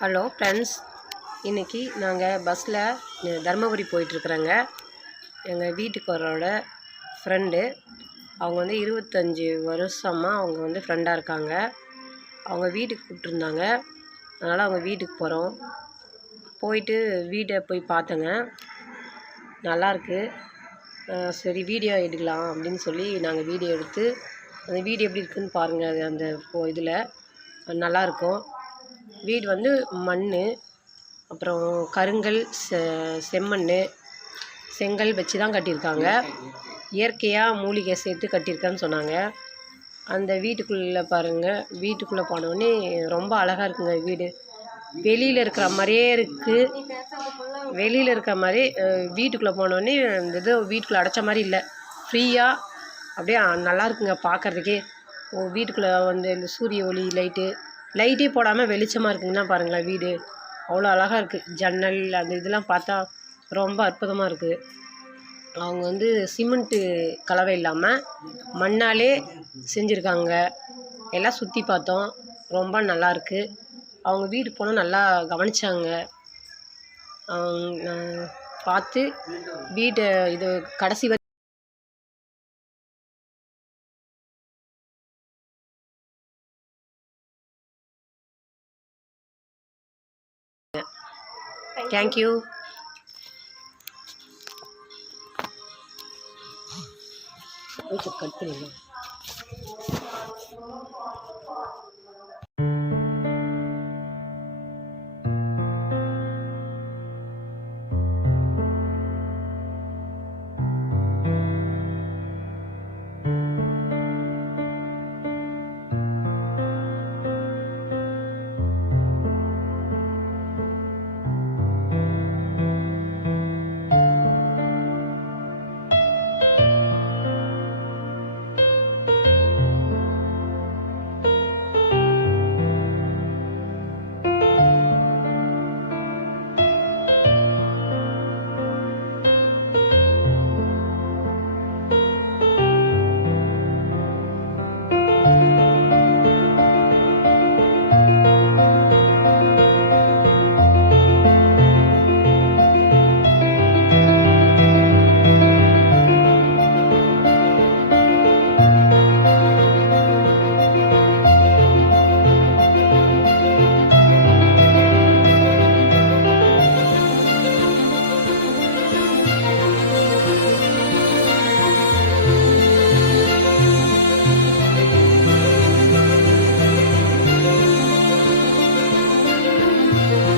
Hello friends, இன்றைக்கி நாங்கள் பஸ்ஸில் தருமபுரி போயிட்டுருக்குறோங்க. எங்கள் வீட்டுக்காரோட ஃப்ரெண்டு அவங்க வந்து 25 வருஷமாக அவங்க வந்து ஃப்ரெண்டாக இருக்காங்க. அவங்க வீட்டுக்கு கூப்பிட்ருந்தாங்க, அதனால் அவங்க வீட்டுக்கு போகிறோம். போயிட்டு வீட்டை போய் பார்த்தேங்க, நல்லாயிருக்கு. சரி வீடியோ எடுக்கலாம் அப்படின்னு சொல்லி நாங்கள் வீடியோ எடுத்து, அந்த வீடு எப்படி இருக்குதுன்னு பாருங்கள். அந்த இதில் நல்லாயிருக்கும். வீடு வந்து மண், அப்புறம் கருங்கல், செம்மண், செங்கல் வச்சு தான் கட்டியிருக்காங்க. இயற்கையாக மூலிகை சேர்த்து கட்டியிருக்கான்னு சொன்னாங்க. அந்த வீட்டுக்குள்ளே பாருங்கள், வீட்டுக்குள்ளே போனோடனே ரொம்ப அழகாக இருக்குங்க வீடு. வெளியில் இருக்கிற மாதிரியே இருக்குது. வெளியில் இருக்கிற மாதிரி வீட்டுக்குள்ளே போனோடனே இந்த இது வீட்டுக்குள்ளே அடைச்ச மாதிரி இல்லை, ஃப்ரீயாக அப்படியே நல்லா இருக்குங்க பார்க்குறதுக்கே. வீட்டுக்குள்ளே வந்து இந்த சூரிய ஒளி லைட்டே போடாமல் வெளிச்சமாக இருக்குங்கன்னா பாருங்களேன், வீடு அவ்வளோ அழகாக இருக்குது. ஜன்னல் அந்த இதெல்லாம் பார்த்தா ரொம்ப அற்புதமாக இருக்குது. அவங்க வந்து சிமெண்ட்டு கலவை இல்லாமல் மண்ணாலே செஞ்சுருக்காங்க. எல்லாம் சுற்றி பார்த்தோம், ரொம்ப நல்லாயிருக்கு. அவங்க வீடு போனால் நல்லா கவனித்தாங்க. பார்த்து வீட்டை இது கடைசி தேங்க்யூ. கட் பண்ணிடலாம்.